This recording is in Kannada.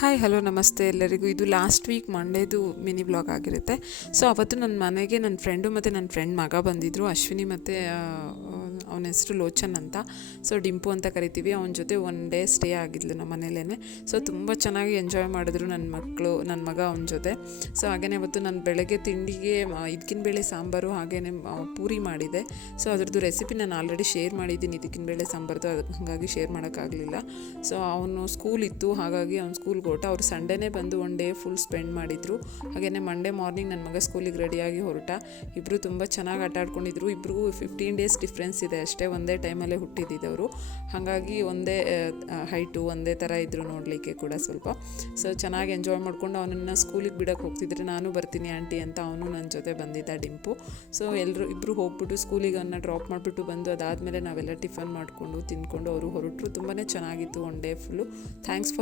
ಹಾಯ್ ಹಲೋ ನಮಸ್ತೆ ಎಲ್ಲರಿಗೂ. ಇದು ಲಾಸ್ಟ್ ವೀಕ್ ಮಂಡೇದು ಮಿನಿ ಬ್ಲಾಗ್ ಆಗಿರುತ್ತೆ. ಸೊ ಅವತ್ತು ನನ್ನ ಮನೆಗೆ ನನ್ನ ಫ್ರೆಂಡು ಮತ್ತು ನನ್ನ ಫ್ರೆಂಡ್ ಮಗ ಬಂದಿದ್ದರು, ಅಶ್ವಿನಿ ಮತ್ತು ಅವನ ಹೆಸರು ಲೋಚನ್ ಅಂತ. ಸೊ ಡಿಂಪು ಅಂತ ಕರಿತೀವಿ. ಅವನ ಜೊತೆ ಒನ್ ಡೇ ಸ್ಟೇ ಆಗಿದ್ಲು ನಮ್ಮ ಮನೇಲೇ. ಸೊ ತುಂಬ ಚೆನ್ನಾಗಿ ಎಂಜಾಯ್ ಮಾಡಿದ್ರು ನನ್ನ ಮಗ ಅವನ ಜೊತೆ. ಸೊ ಹಾಗೆಯೇ ಅವತ್ತು ನಾನು ಬೆಳಗ್ಗೆ ತಿಂಡಿಗೆ ಇದಕ್ಕಿನ ಬೇಳೆ ಸಾಂಬಾರು ಹಾಗೆಯೇ ಪೂರಿ ಮಾಡಿದೆ. ಸೊ ಅದ್ರದ್ದು ರೆಸಿಪಿ ನಾನು ಆಲ್ರೆಡಿ ಶೇರ್ ಮಾಡಿದ್ದೀನಿ, ಇದಕ್ಕಿನ ಬೇಳೆ ಸಾಂಬಾರ್ದು. ಹಾಗಾಗಿ ಶೇರ್ ಮಾಡೋಕ್ಕಾಗಲಿಲ್ಲ. ಸೊ ಅವನು ಸ್ಕೂಲ್ ಇತ್ತು, ಹಾಗಾಗಿ ಅವ್ನು ಸ್ಕೂಲ್ಗೆ ಹೊರಟ. ಅವ್ರು ಸಂಡೇನೇ ಬಂದು ಒನ್ ಡೇ ಫುಲ್ ಸ್ಪೆಂಡ್ ಮಾಡಿದರು. ಹಾಗೆಯೇ ಮಂಡೇ ಮಾರ್ನಿಂಗ್ ನನ್ನ ಮಗ ಸ್ಕೂಲಿಗೆ ರೆಡಿಯಾಗಿ ಹೊರಟ. ಇಬ್ಬರು ತುಂಬ ಚೆನ್ನಾಗಿ ಆಟ ಆಡ್ಕೊಂಡಿದ್ರು. ಇಬ್ಬರಿಗೂ 15 ಡೇಸ್ ಡಿಫ್ರೆನ್ಸ್ ಇದೆ ಅಷ್ಟೇ, ಒಂದೇ ಟೈಮಲ್ಲೇ ಹುಟ್ಟಿದ್ದಿದ್ದವರು. ಹಾಗಾಗಿ ಒಂದೇ ಹೈಟು, ಒಂದೇ ಥರ ಇದ್ದರು ನೋಡಲಿಕ್ಕೆ ಕೂಡ ಸ್ವಲ್ಪ. ಸೊ ಚೆನ್ನಾಗಿ ಎಂಜಾಯ್ ಮಾಡ್ಕೊಂಡು ಅವನನ್ನು ಸ್ಕೂಲಿಗೆ ಬಿಡೋಕ್ಕೆ ಹೋಗ್ತಿದ್ರೆ, ನಾನು ಬರ್ತೀನಿ ಆಂಟಿ ಅಂತ ಅವನು ನನ್ನ ಜೊತೆ ಬಂದಿದ್ದ ಡಿಂಪು. ಸೊ ಇಬ್ಬರು ಹೋಗ್ಬಿಟ್ಟು ಸ್ಕೂಲಿಗೆ ಅವನ್ನ ಡ್ರಾಪ್ ಮಾಡಿಬಿಟ್ಟು ಬಂದು ಅದಾದಮೇಲೆ ನಾವೆಲ್ಲ ಟಿಫನ್ ಮಾಡಿಕೊಂಡು ತಿಂದ್ಕೊಂಡು ಅವರು ಹೊರಟರು. ತುಂಬಾ ಚೆನ್ನಾಗಿತ್ತು one day full. Thanks for